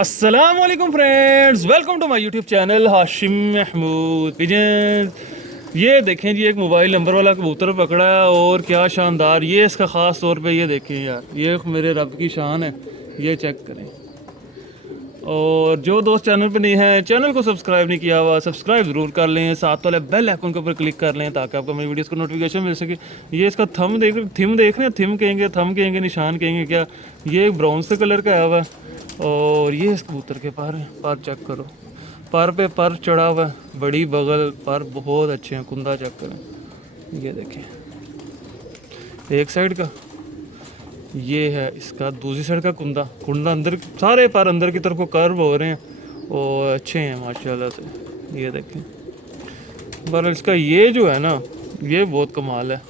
अस्सलामुअलैकुम friends, welcome to my YouTube channel Hashim Mahmood pigeon. ये देखें जी, एक मोबाइल नंबर वाला कबूतर पकड़ा है और क्या शानदार। ये इसका ख़ास तौर पे ये देखें यार, ये मेरे रब की शान है। ये चेक करें। और जो दोस्त चैनल पर नहीं है, चैनल को सब्सक्राइब नहीं किया हुआ, सब्सक्राइब ज़रूर कर लें। साथ वाले बेल आइकन के ऊपर क्लिक कर लें ताकि आपको मेरी वीडियोस को नोटिफिकेशन मिल सके। ये इसका थम देख रहे हैं, थम कहेंगे, निशान कहेंगे क्या। ये ब्राउन से कलर का आया हुआ है। और ये इस कबूतर के पर चेक करो, पर पे पर चढ़ा हुआ है, बड़ी बगल पर बहुत अच्छे हैं। कुंदा चेक करें, ये देखें एक साइड का, ये है इसका दूसरी साइड का कुंदा। कुंदा अंदर, सारे पर अंदर की तरफ को कर्व हो रहे हैं और अच्छे हैं माशाल्लाह से। ये देखें, पर इसका ये जो है ना, ये बहुत कमाल है।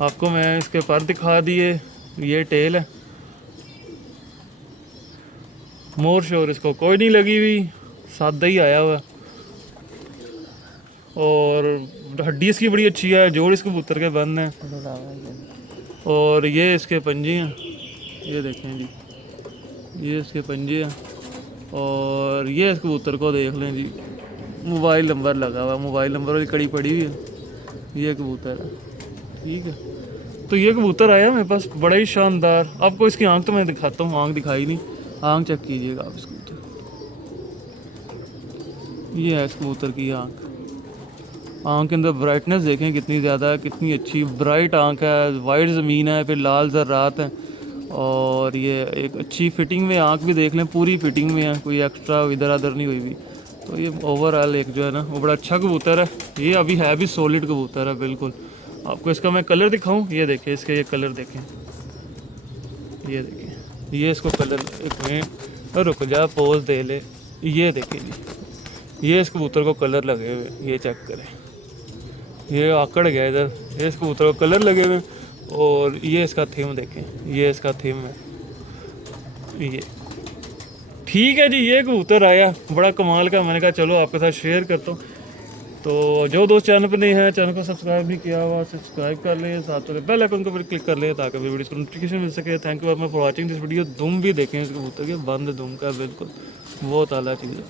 आपको मैं इसके पर दिखा दिए। ये टेल है, मोर शोर इसको कोई नहीं लगी हुई, सादा ही आया हुआ। और हड्डी इसकी बड़ी अच्छी है, जोड़ इस कबूतर के बंद हैं। और ये इसके पंजे हैं, ये देखें जी, ये इसके पंजे हैं। और ये इस कबूतर को देख लें जी, मोबाइल नंबर लगा हुआ, मोबाइल नंबर वाली कड़ी पड़ी हुई है। ये कबूतर है, ठीक है। तो ये कबूतर आया मेरे पास बड़ा ही शानदार। आपको इसकी आंख तो मैं दिखाता हूँ, आंख दिखाई नहीं, आंख चेक कीजिएगा आप इस कबूतर। ये है इस कबूतर की आंख। आंख के अंदर ब्राइटनेस देखें कितनी ज़्यादा है, कितनी अच्छी ब्राइट आंख है। वाइट ज़मीन है, फिर लाल ज़र्रात हैं। और ये एक अच्छी फिटिंग में आंख भी देख लें, पूरी फिटिंग में है, कोई एक्स्ट्रा इधर उधर नहीं हुई भी। तो ये ओवरऑल एक जो है ना, वो बड़ा अच्छा कबूतर है। ये अभी है भी सॉलिड कबूतर है बिल्कुल। आपको इसका मैं कलर दिखाऊं, ये देखें इसके, ये कलर देखें, ये देखें, ये इसको कलर, एक मिनट रुक जा, पोज दे ले। ये देखें जी, ये इस कबूतर को कलर लगे हुए, ये चेक करें। ये आकड़ गया इधर, ये इस कबूतर को कलर लगे हुए। और ये इसका थीम देखें, ये इसका थीम है ये, ठीक है जी। ये कबूतर आया बड़ा कमाल का, मैंने कहा चलो आपके साथ शेयर करता हूँ। तो जो दोस्त चैनल पर नहीं है, चैनल को सब्सक्राइब नहीं किया हुआ, सब्सक्राइब कर लें, साथ में बेल आइकन को भी क्लिक कर लें ताकि वीडियो को नोटिफिकेशन मिल सके। Thank you very much for watching this video. दुम भी देखें इस कबूतर के, बंद दुम का बिल्कुल, बहुत आला चीज़ है।